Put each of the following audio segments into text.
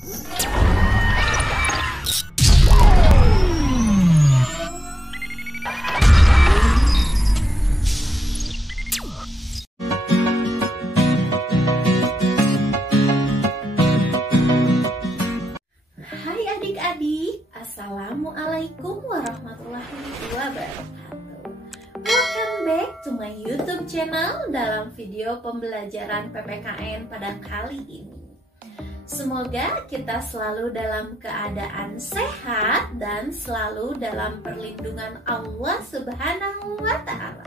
Hai adik-adik, Assalamualaikum warahmatullahi wabarakatuh. Welcome back to my YouTube channel dalam video pembelajaran PPKN pada kali ini. Semoga kita selalu dalam keadaan sehat dan selalu dalam perlindungan Allah Subhanahu wa Ta'ala.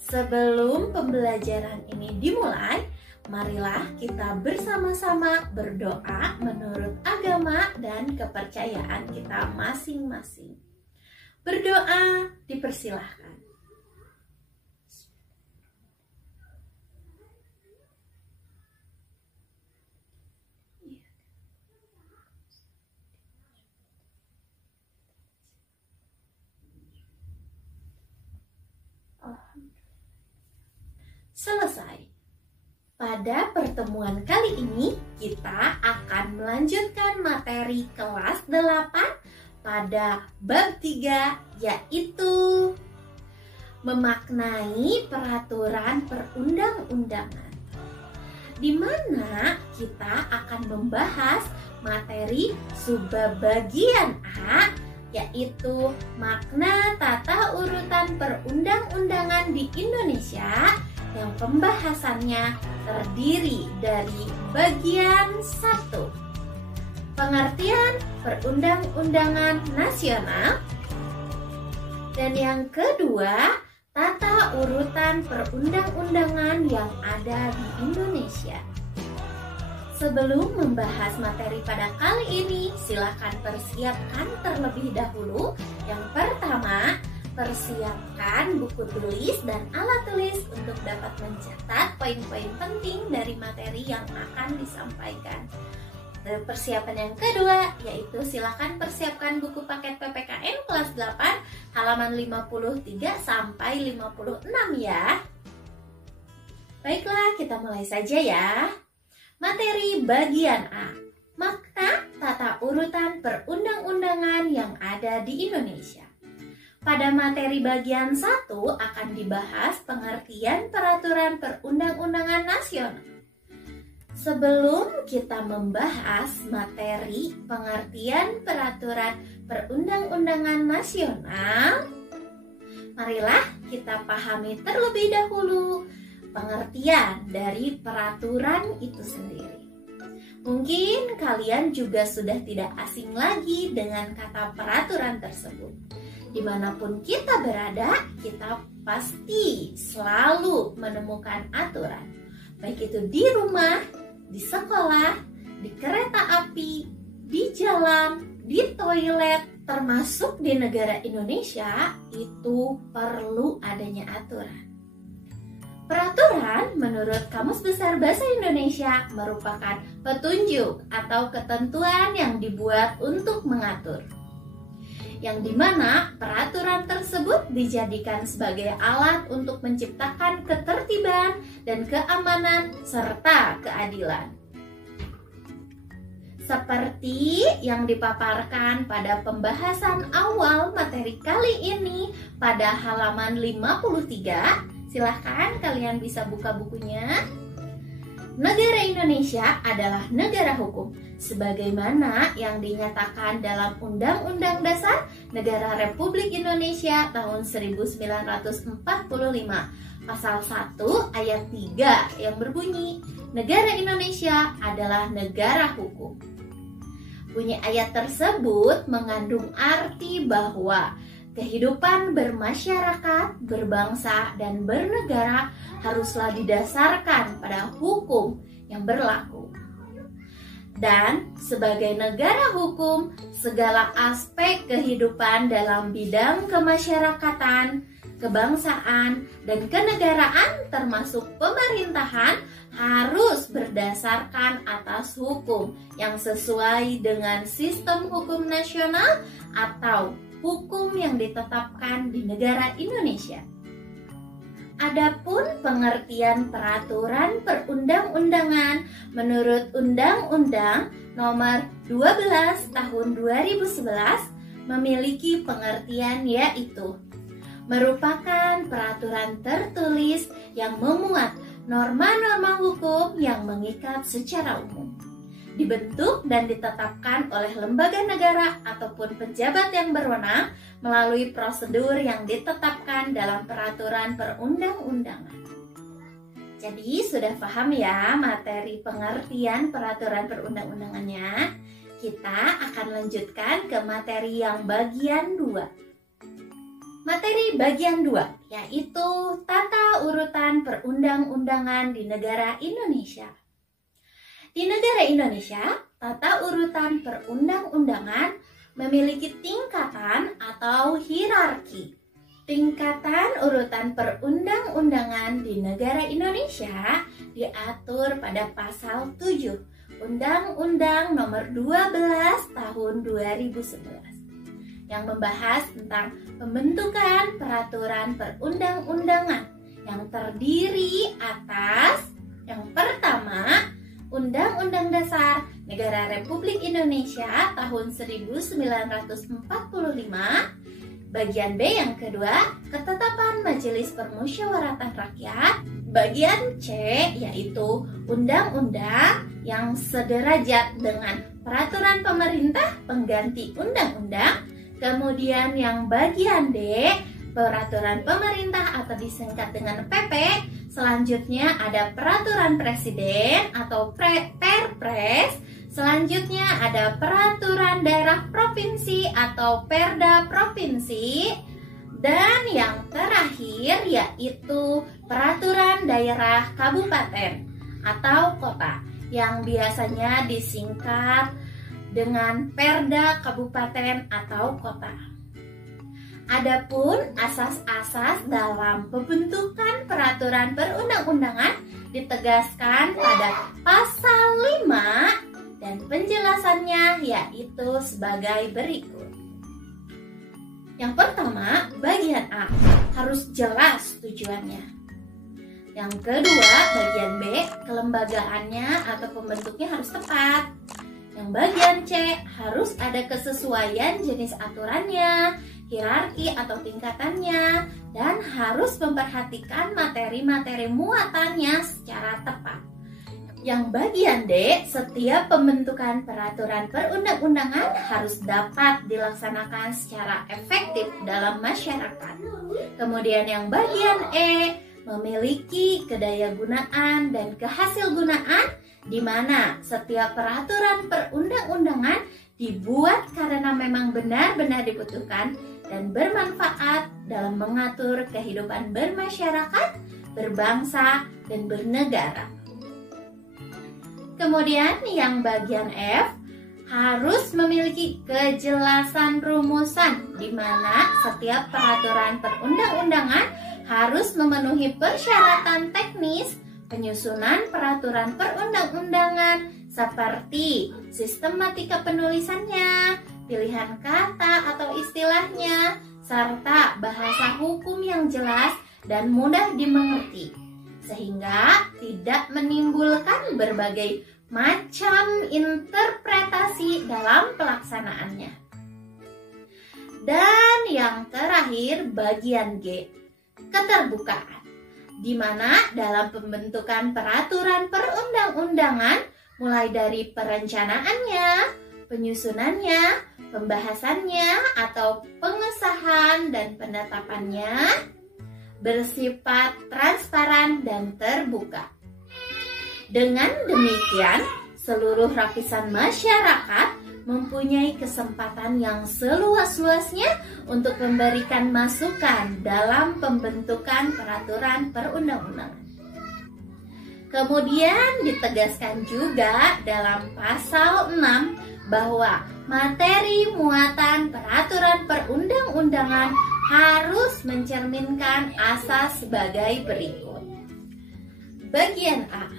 Sebelum pembelajaran ini dimulai, marilah kita bersama-sama berdoa menurut agama dan kepercayaan kita masing-masing. Berdoa dipersilahkan. Selesai. Pada pertemuan kali ini, kita akan melanjutkan materi kelas 8 pada bab 3, yaitu memaknai peraturan perundang-undangan, di mana kita akan membahas materi subbab bagian A, yaitu makna tata urutan perundang-undangan di Indonesia, yang pembahasannya terdiri dari bagian 1, pengertian perundang-undangan nasional, dan yang kedua, tata urutan perundang-undangan yang ada di Indonesia. Sebelum membahas materi pada kali ini, silakan persiapkan terlebih dahulu. Yang pertama, persiapkan buku tulis dan alat tulis untuk dapat mencatat poin-poin penting dari materi yang akan disampaikan. Dan persiapan yang kedua, yaitu silakan persiapkan buku paket PPKN kelas 8 halaman 53 sampai 56 ya. Baiklah, kita mulai saja ya. Materi bagian A, makna tata urutan perundang-undangan yang ada di Indonesia. Pada materi bagian 1 akan dibahas pengertian peraturan perundang-undangan nasional. Sebelum kita membahas materi pengertian peraturan perundang-undangan nasional, marilah kita pahami terlebih dahulu pengertian dari peraturan itu sendiri. Mungkin kalian juga sudah tidak asing lagi dengan kata peraturan tersebut. Dimanapun kita berada, kita pasti selalu menemukan aturan. Baik itu di rumah, di sekolah, di kereta api, di jalan, di toilet, termasuk di negara Indonesia, itu perlu adanya aturan. Peraturan menurut Kamus Besar Bahasa Indonesia merupakan petunjuk atau ketentuan yang dibuat untuk mengatur, yang dimana peraturan tersebut dijadikan sebagai alat untuk menciptakan ketertiban dan keamanan serta keadilan. Seperti yang dipaparkan pada pembahasan awal materi kali ini pada halaman 53, silahkan kalian bisa buka bukunya. Negara Indonesia adalah negara hukum, sebagaimana yang dinyatakan dalam Undang-Undang Dasar Negara Republik Indonesia tahun 1945, Pasal 1 ayat 3 yang berbunyi, Negara Indonesia adalah negara hukum. Bunyi ayat tersebut mengandung arti bahwa kehidupan bermasyarakat, berbangsa, dan bernegara haruslah didasarkan pada hukum yang berlaku. Dan sebagai negara hukum, segala aspek kehidupan dalam bidang kemasyarakatan, kebangsaan, dan kenegaraan termasuk pemerintahan harus berdasarkan atas hukum yang sesuai dengan sistem hukum nasional atau hukum yang ditetapkan di negara Indonesia. Adapun pengertian peraturan perundang-undangan menurut Undang-Undang Nomor 12 Tahun 2011 memiliki pengertian yaitu merupakan peraturan tertulis yang memuat norma-norma hukum yang mengikat secara umum, dibentuk dan ditetapkan oleh lembaga negara ataupun pejabat yang berwenang melalui prosedur yang ditetapkan dalam peraturan perundang-undangan. Jadi sudah paham ya materi pengertian peraturan perundang-undangannya? Kita akan lanjutkan ke materi yang bagian 2. Materi bagian 2 yaitu tata urutan perundang-undangan di negara Indonesia. Di negara Indonesia, tata urutan perundang-undangan memiliki tingkatan atau hierarki. Tingkatan urutan perundang-undangan di negara Indonesia diatur pada pasal 7 Undang-Undang Nomor 12 Tahun 2011 yang membahas tentang pembentukan peraturan perundang-undangan yang terdiri atas yang pertama, Undang-Undang Dasar Negara Republik Indonesia tahun 1945, bagian B yang kedua, Ketetapan Majelis Permusyawaratan Rakyat, bagian C yaitu undang-undang yang sederajat dengan peraturan pemerintah pengganti undang-undang. Kemudian yang bagian D, peraturan pemerintah atau disingkat dengan PP. Selanjutnya ada peraturan presiden atau Perpres. Selanjutnya ada peraturan daerah provinsi atau Perda provinsi. Dan yang terakhir yaitu peraturan daerah kabupaten atau kota yang biasanya disingkat dengan Perda kabupaten atau kota. Adapun asas-asas dalam pembentukan peraturan perundang-undangan ditegaskan pada pasal 5 dan penjelasannya yaitu sebagai berikut. Yang pertama, bagian A harus jelas tujuannya. Yang kedua, bagian B, kelembagaannya atau pembentuknya harus tepat. Yang bagian C, harus ada kesesuaian jenis aturannya, hierarki atau tingkatannya, dan harus memperhatikan materi-materi muatannya secara tepat. Yang bagian D, setiap pembentukan peraturan perundang-undangan harus dapat dilaksanakan secara efektif dalam masyarakat. Kemudian yang bagian E, memiliki kedayagunaan dan kehasilgunaan di mana setiap peraturan perundang-undangan dibuat karena memang benar-benar dibutuhkan dan bermanfaat dalam mengatur kehidupan bermasyarakat, berbangsa, dan bernegara. Kemudian yang bagian F harus memiliki kejelasan rumusan di mana setiap peraturan perundang-undangan harus memenuhi persyaratan teknis penyusunan peraturan perundang-undangan seperti sistematika penulisannya, pilihan kata atau istilahnya, serta bahasa hukum yang jelas dan mudah dimengerti, sehingga tidak menimbulkan berbagai macam interpretasi dalam pelaksanaannya. Dan yang terakhir bagian G, keterbukaan, di mana dalam pembentukan peraturan perundang-undangan mulai dari perencanaannya, penyusunannya, pembahasannya atau pengesahan dan penetapannya bersifat transparan dan terbuka. Dengan demikian, seluruh lapisan masyarakat mempunyai kesempatan yang seluas-luasnya untuk memberikan masukan dalam pembentukan peraturan perundang-undangan. Kemudian ditegaskan juga dalam pasal 6 bahwa materi muatan peraturan perundang-undangan harus mencerminkan asas sebagai berikut. Bagian A,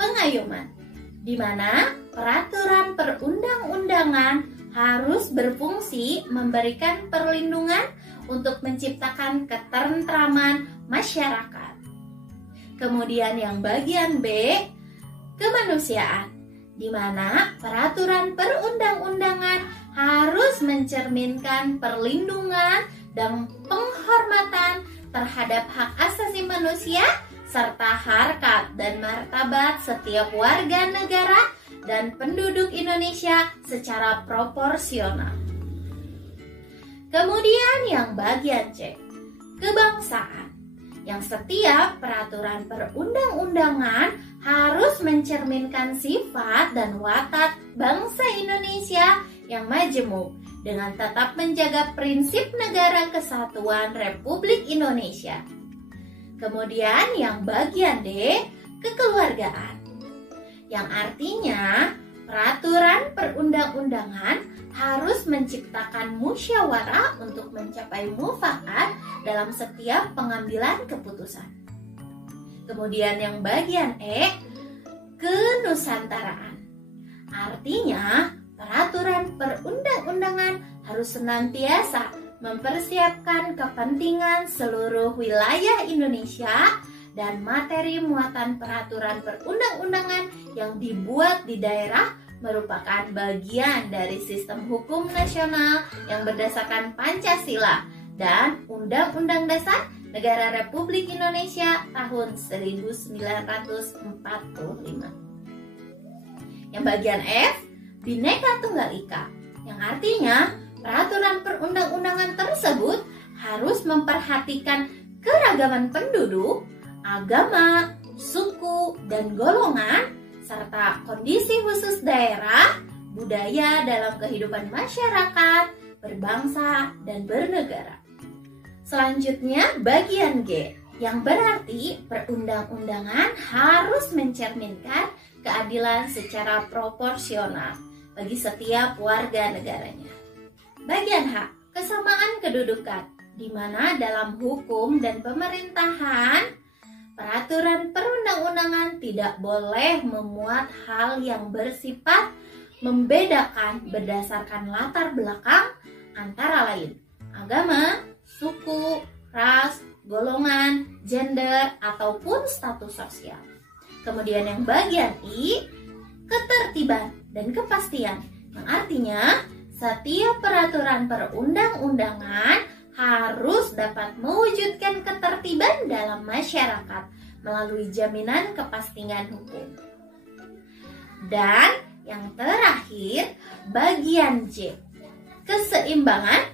pengayuman, di mana peraturan perundang-undangan harus berfungsi memberikan perlindungan untuk menciptakan ketentraman masyarakat. Kemudian yang bagian B, kemanusiaan, di mana peraturan perundang-undangan harus mencerminkan perlindungan dan penghormatan terhadap hak asasi manusia serta harkat dan martabat setiap warga negara dan penduduk Indonesia secara proporsional. Kemudian yang bagian C, kebangsaan, yang setiap peraturan perundang-undangan harus mencerminkan sifat dan watak bangsa Indonesia yang majemuk dengan tetap menjaga prinsip negara kesatuan Republik Indonesia. Kemudian yang bagian D, kekeluargaan, yang artinya peraturan perundang-undangan harus menciptakan musyawarah untuk mencapai mufakat dalam setiap pengambilan keputusan. Kemudian yang bagian E, kenusantaraan, artinya peraturan perundang-undangan harus senantiasa mempersiapkan kepentingan seluruh wilayah Indonesia dan materi muatan peraturan perundang-undangan yang dibuat di daerah merupakan bagian dari sistem hukum nasional yang berdasarkan Pancasila dan Undang-Undang Dasar Negara Republik Indonesia tahun 1945. Yang bagian F, Bhinneka Tunggal Ika, yang artinya peraturan perundang-undangan tersebut harus memperhatikan keragaman penduduk, agama, suku, dan golongan, serta kondisi khusus daerah, budaya dalam kehidupan masyarakat, berbangsa, dan bernegara. Selanjutnya bagian G, yang berarti perundang-undangan harus mencerminkan keadilan secara proporsional bagi setiap warga negaranya. Bagian H, kesamaan kedudukan, di mana dalam hukum dan pemerintahan peraturan perundang-undangan tidak boleh memuat hal yang bersifat membedakan berdasarkan latar belakang antara lain agama, suku, ras, golongan, gender, ataupun status sosial. Kemudian yang bagian I, ketertiban dan kepastian, yang artinya setiap peraturan perundang-undangan harus dapat mewujudkan ketertiban dalam masyarakat melalui jaminan kepastian hukum. Dan yang terakhir, bagian J, keseimbangan,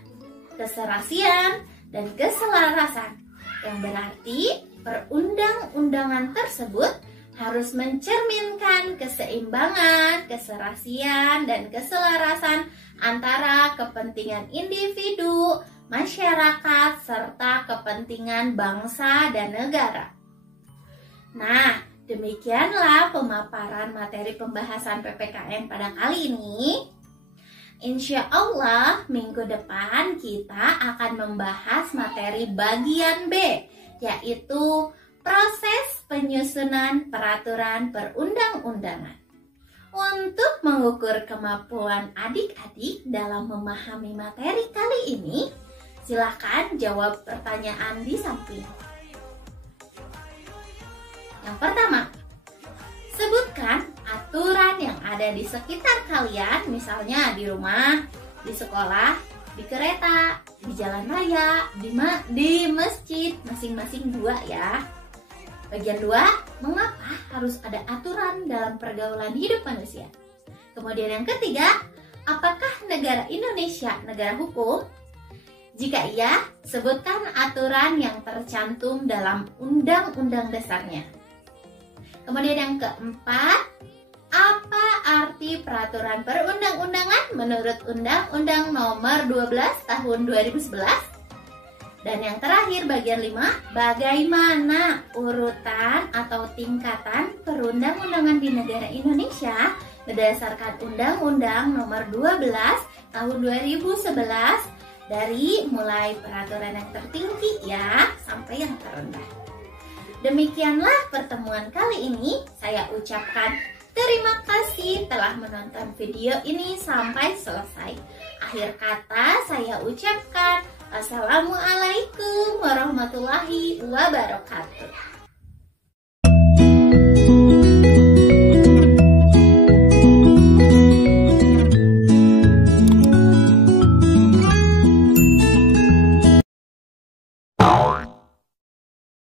keserasian, dan keselarasan, yang berarti perundang-undangan tersebut harus mencerminkan keseimbangan, keserasian, dan keselarasan antara kepentingan individu, masyarakat, serta kepentingan bangsa dan negara. Nah, demikianlah pemaparan materi pembahasan PPKN pada kali ini. Insya Allah minggu depan kita akan membahas materi bagian B, yaitu proses penyusunan peraturan perundang-undangan. Untuk mengukur kemampuan adik-adik dalam memahami materi kali ini, silakan jawab pertanyaan di samping. Yang pertama, sebutkan aturan yang ada di sekitar kalian, misalnya di rumah, di sekolah, di kereta, di jalan raya, di masjid, masing-masing 2 ya. Bagian 2, mengapa harus ada aturan dalam pergaulan hidup manusia? Kemudian yang ketiga, apakah negara Indonesia negara hukum? Jika iya, sebutkan aturan yang tercantum dalam undang-undang dasarnya. Kemudian yang keempat, apa arti peraturan perundang-undangan menurut Undang-Undang Nomor 12 Tahun 2011? Dan yang terakhir bagian 5, bagaimana urutan atau tingkatan perundang-undangan di negara Indonesia berdasarkan Undang-Undang Nomor 12 Tahun 2011 dari mulai peraturan yang tertinggi ya sampai yang terendah. Demikianlah pertemuan kali ini. Saya ucapkan terima kasih telah menonton video ini sampai selesai. Akhir kata saya ucapkan Assalamualaikum warahmatullahi wabarakatuh.